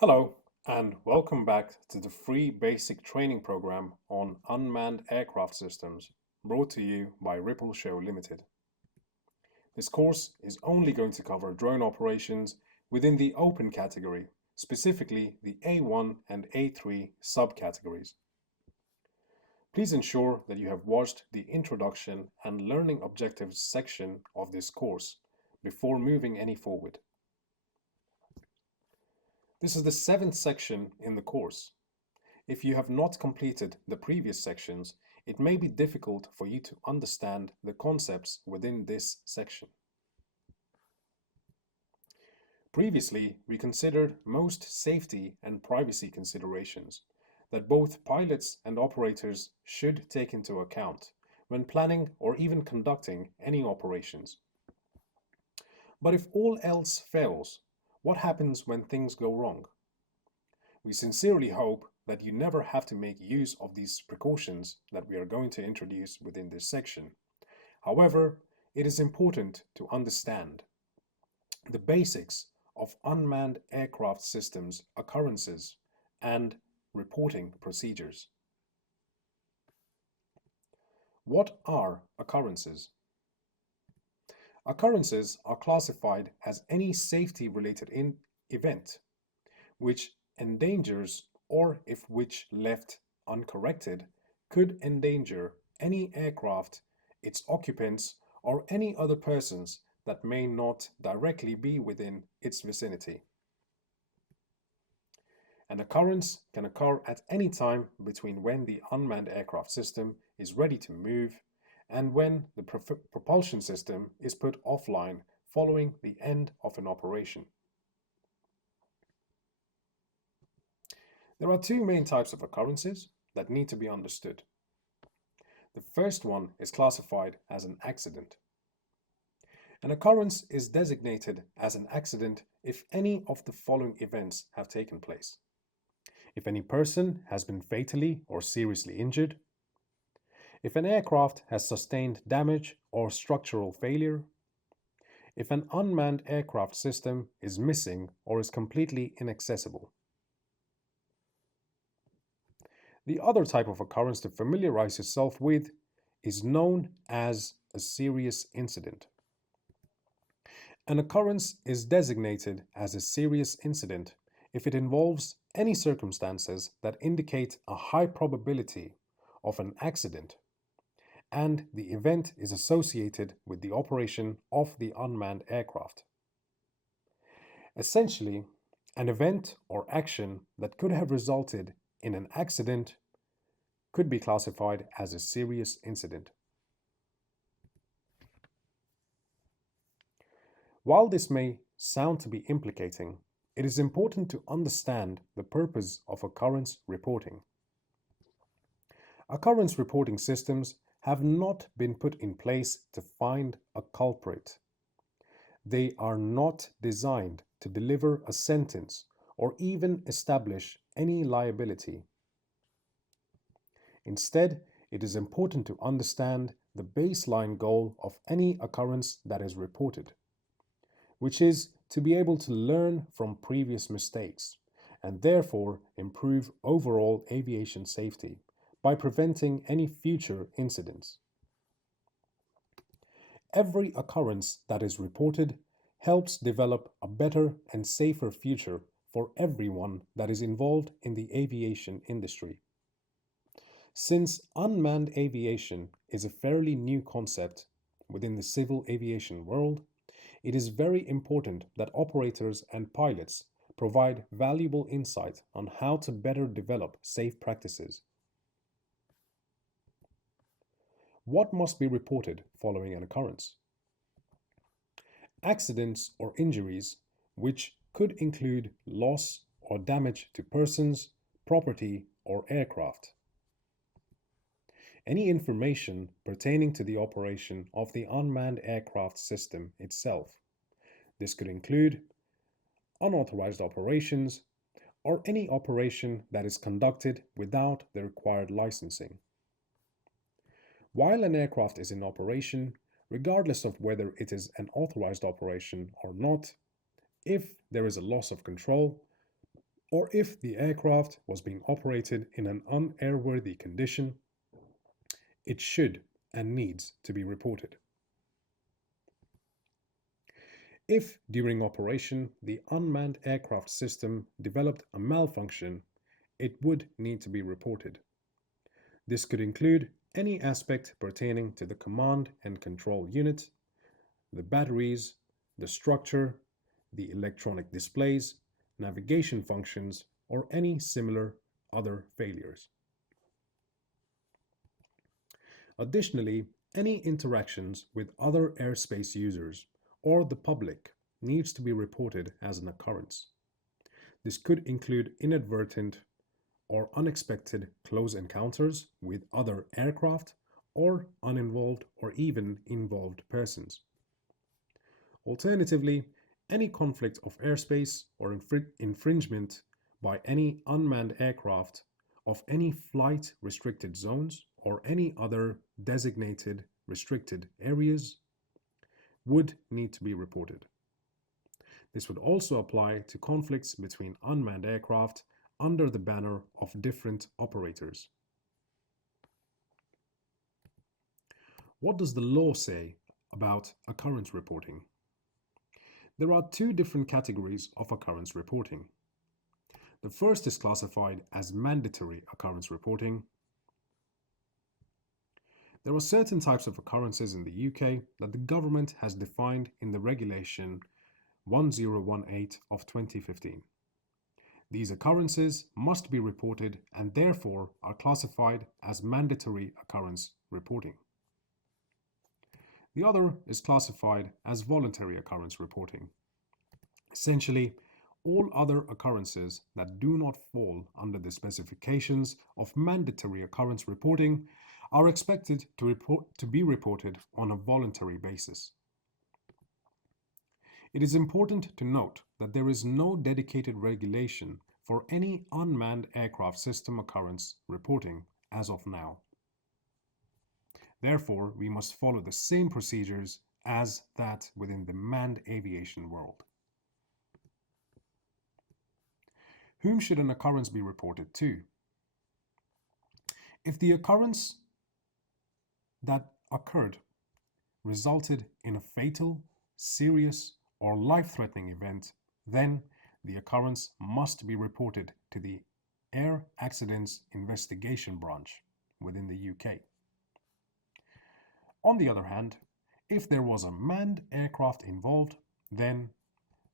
Hello, and welcome back to the free basic training program on unmanned aircraft systems brought to you by Ripple Show Limited. This course is only going to cover drone operations within the open category, specifically the A1 and A3 subcategories. Please ensure that you have watched the introduction and learning objectives section of this course before moving any forward. This is the 7th section in the course. If you have not completed the previous sections, it may be difficult for you to understand the concepts within this section. Previously, we considered most safety and privacy considerations that both pilots and operators should take into account when planning or even conducting any operations. But if all else fails, what happens when things go wrong? We sincerely hope that you never have to make use of these precautions that we are going to introduce within this section. However, it is important to understand the basics of unmanned aircraft systems occurrences and reporting procedures. What are occurrences? Occurrences are classified as any safety-related event which endangers or if which left uncorrected could endanger any aircraft, its occupants, or any other persons that may not directly be within its vicinity. An occurrence can occur at any time between when the unmanned aircraft system is ready to move and when the propulsion system is put offline following the end of an operation. There are two main types of occurrences that need to be understood. The first one is classified as an accident. An occurrence is designated as an accident if any of the following events have taken place. If any person has been fatally or seriously injured, if an aircraft has sustained damage or structural failure, if an unmanned aircraft system is missing or is completely inaccessible. The other type of occurrence to familiarize yourself with is known as a serious incident. An occurrence is designated as a serious incident if it involves any circumstances that indicate a high probability of an accident and the event is associated with the operation of the unmanned aircraft. Essentially, an event or action that could have resulted in an accident could be classified as a serious incident. While this may sound to be implicating, it is important to understand the purpose of occurrence reporting. Occurrence reporting systems have not been put in place to find a culprit. They are not designed to deliver a sentence or even establish any liability. Instead, it is important to understand the baseline goal of any occurrence that is reported, which is to be able to learn from previous mistakes and therefore improve overall aviation safety by preventing any future incidents. Every occurrence that is reported helps develop a better and safer future for everyone that is involved in the aviation industry. Since unmanned aviation is a fairly new concept within the civil aviation world, it is very important that operators and pilots provide valuable insight on how to better develop safe practices. What must be reported following an occurrence? Accidents or injuries, which could include loss or damage to persons, property, or aircraft. Any information pertaining to the operation of the unmanned aircraft system itself. This could include unauthorized operations or any operation that is conducted without the required licensing. While an aircraft is in operation, regardless of whether it is an authorized operation or not, if there is a loss of control, or if the aircraft was being operated in an unairworthy condition, it should and needs to be reported. If during operation the unmanned aircraft system developed a malfunction, it would need to be reported. This could include any aspect pertaining to the command and control unit, the batteries, the structure, the electronic displays, navigation functions, or any similar other failures. Additionally, any interactions with other airspace users or the public needs to be reported as an occurrence. This could include inadvertent or unexpected close encounters with other aircraft or uninvolved or even involved persons. Alternatively, any conflict of airspace or infringement by any unmanned aircraft of any flight restricted zones or any other designated restricted areas would need to be reported. This would also apply to conflicts between unmanned aircraft under the banner of different operators. What does the law say about occurrence reporting? There are two different categories of occurrence reporting. The first is classified as mandatory occurrence reporting. There are certain types of occurrences in the UK that the government has defined in the Regulation 1018 of 2015. These occurrences must be reported and therefore are classified as mandatory occurrence reporting. The other is classified as voluntary occurrence reporting. Essentially, all other occurrences that do not fall under the specifications of mandatory occurrence reporting are expected to be reported on a voluntary basis. It is important to note that there is no dedicated regulation for any unmanned aircraft system occurrence reporting as of now. Therefore, we must follow the same procedures as that within the manned aviation world. Whom should an occurrence be reported to? If the occurrence that occurred resulted in a fatal, serious, or life-threatening event, then the occurrence must be reported to the Air Accidents Investigation Branch within the UK. On the other hand, if there was a manned aircraft involved, then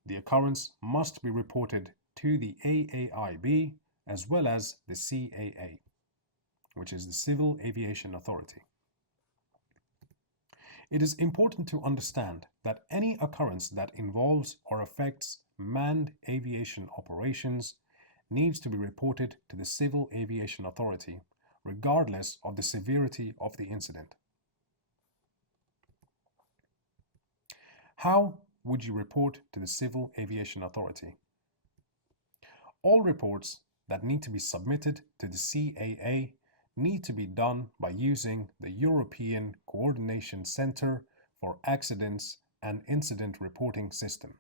the occurrence must be reported to the AAIB as well as the CAA, which is the Civil Aviation Authority. It is important to understand that any occurrence that involves or affects manned aviation operations needs to be reported to the Civil Aviation Authority, regardless of the severity of the incident. How would you report to the Civil Aviation Authority? All reports that need to be submitted to the CAA need to be done by using the European Coordination Centre for Accidents and Incident Reporting System.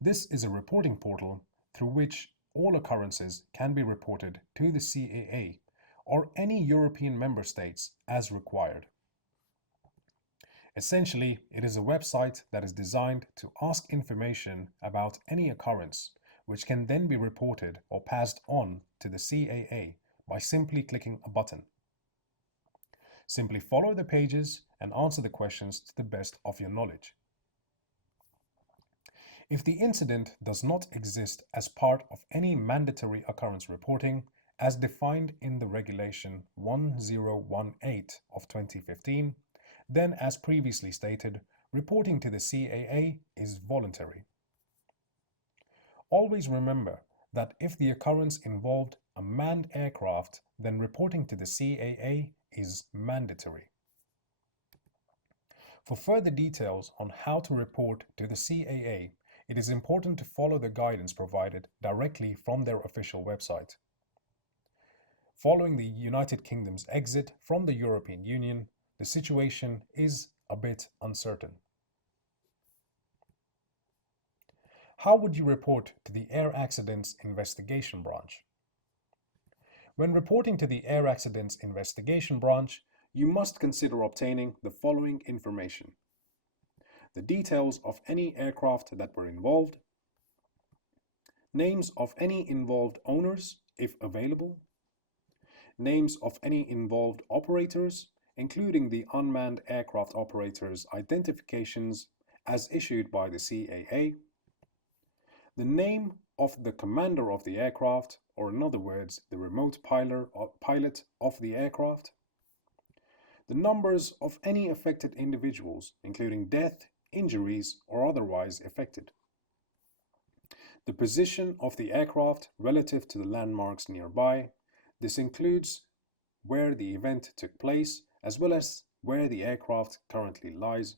This is a reporting portal through which all occurrences can be reported to the CAA or any European member states as required. Essentially, it is a website that is designed to ask information about any occurrence, which can then be reported or passed on to the CAA by simply clicking a button. Simply follow the pages and answer the questions to the best of your knowledge. If the incident does not exist as part of any mandatory occurrence reporting as defined in the Regulation 1018 of 2015, then as previously stated, reporting to the CAA is voluntary. Always remember that if the occurrence involved a manned aircraft, then reporting to the CAA is mandatory. For further details on how to report to the CAA, it is important to follow the guidance provided directly from their official website. Following the United Kingdom's exit from the European Union, the situation is a bit uncertain. How would you report to the Air Accidents Investigation Branch? When reporting to the Air Accidents Investigation Branch, you must consider obtaining the following information: the details of any aircraft that were involved, names of any involved owners, if available, names of any involved operators, including the unmanned aircraft operators' identifications as issued by the CAA, the name of the commander of the aircraft, or in other words, the remote pilot of the aircraft, the numbers of any affected individuals, including death, injuries, or otherwise affected, the position of the aircraft relative to the landmarks nearby. This includes where the event took place, as well as where the aircraft currently lies.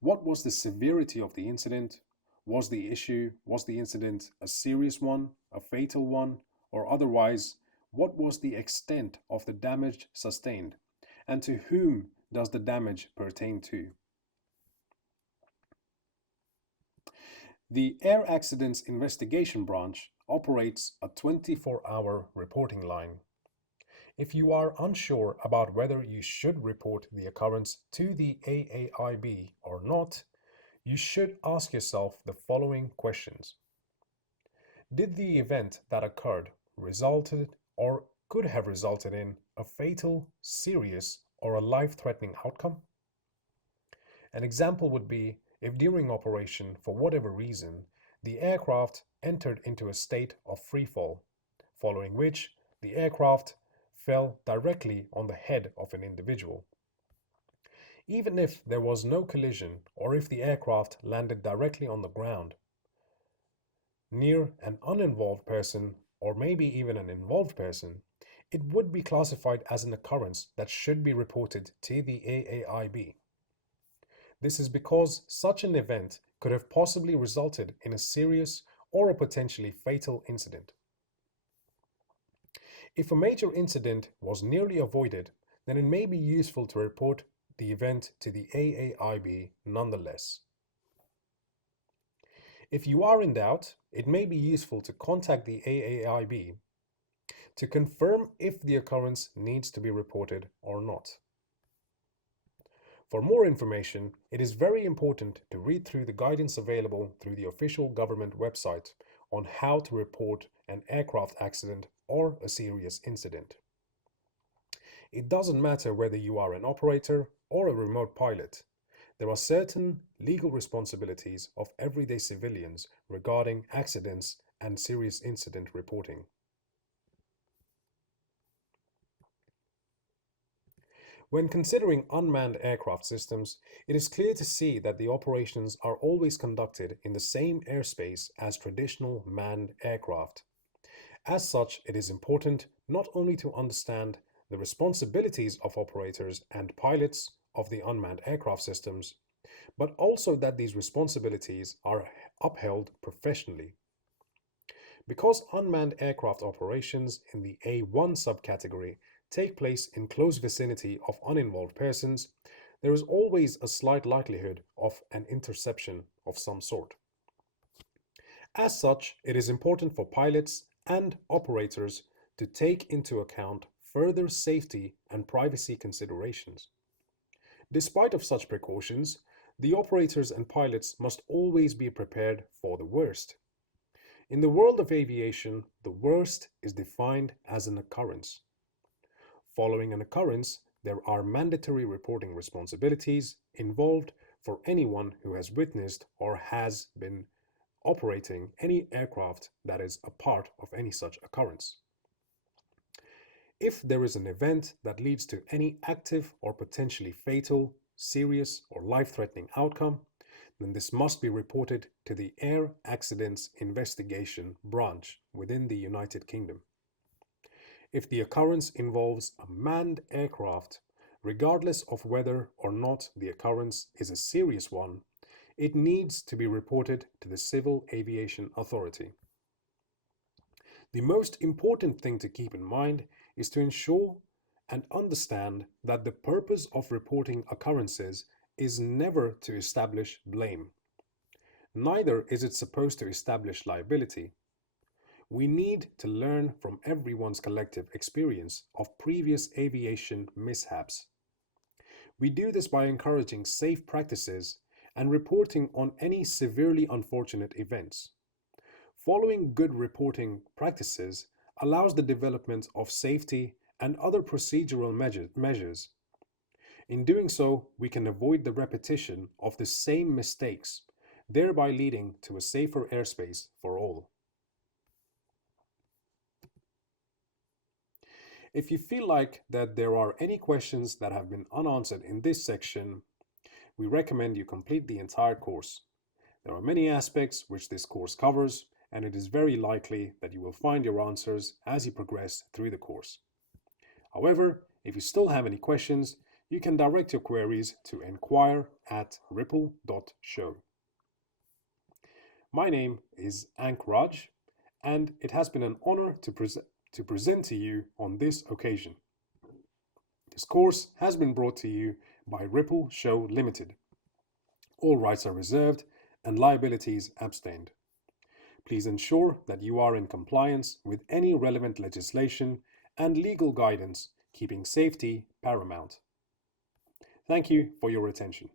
What was the severity of the incident? Was the incident a serious one, a fatal one, or otherwise, what was the extent of the damage sustained, and to whom does the damage pertain to? The Air Accidents Investigation Branch operates a 24-hour reporting line. If you are unsure about whether you should report the occurrence to the AAIB or not, you should ask yourself the following questions. Did the event that occurred resulted or could have resulted in a fatal, serious, or a life-threatening outcome? An example would be if during operation, for whatever reason, the aircraft entered into a state of freefall, following which the aircraft fell directly on the head of an individual. Even if there was no collision or if the aircraft landed directly on the ground, near an uninvolved person or maybe even an involved person, it would be classified as an occurrence that should be reported to the AAIB. This is because such an event could have possibly resulted in a serious or a potentially fatal incident. If a major incident was nearly avoided, then it may be useful to report the event to the AAIB nonetheless. If you are in doubt, it may be useful to contact the AAIB to confirm if the occurrence needs to be reported or not. For more information, it is very important to read through the guidance available through the official government website on how to report an aircraft accident or a serious incident. It doesn't matter whether you are an operator or a remote pilot. There are certain legal responsibilities of everyday civilians regarding accidents and serious incident reporting. When considering unmanned aircraft systems, it is clear to see that the operations are always conducted in the same airspace as traditional manned aircraft. As such, it is important not only to understand the responsibilities of operators and pilots of the unmanned aircraft systems, but also that these responsibilities are upheld professionally. Because unmanned aircraft operations in the A1 subcategory take place in close vicinity of uninvolved persons, there is always a slight likelihood of an interception of some sort. As such, it is important for pilots and operators to take into account further safety and privacy considerations. Despite of such precautions, the operators and pilots must always be prepared for the worst. In the world of aviation, the worst is defined as an occurrence. Following an occurrence, there are mandatory reporting responsibilities involved for anyone who has witnessed or has been operating any aircraft that is a part of any such occurrence. If there is an event that leads to any active or potentially fatal, serious, or life-threatening outcome, then this must be reported to the Air Accidents Investigation Branch within the United Kingdom. If the occurrence involves a manned aircraft, regardless of whether or not the occurrence is a serious one, it needs to be reported to the Civil Aviation Authority. The most important thing to keep in mind is to ensure and understand that the purpose of reporting occurrences is never to establish blame. Neither is it supposed to establish liability. We need to learn from everyone's collective experience of previous aviation mishaps. We do this by encouraging safe practices and reporting on any severely unfortunate events. Following good reporting practices allows the development of safety and other procedural measures. In doing so, we can avoid the repetition of the same mistakes, thereby leading to a safer airspace for all. If you feel like that there are any questions that have been unanswered in this section, we recommend you complete the entire course. There are many aspects which this course covers, and it is very likely that you will find your answers as you progress through the course. However, if you still have any questions, you can direct your queries to enquire@ripple.show. My name is ENQUIRIES, and it has been an honor to present to you on this occasion. This course has been brought to you by Ripple Show Limited. All rights are reserved and liabilities abstained. Please ensure that you are in compliance with any relevant legislation and legal guidance, keeping safety paramount. Thank you for your attention.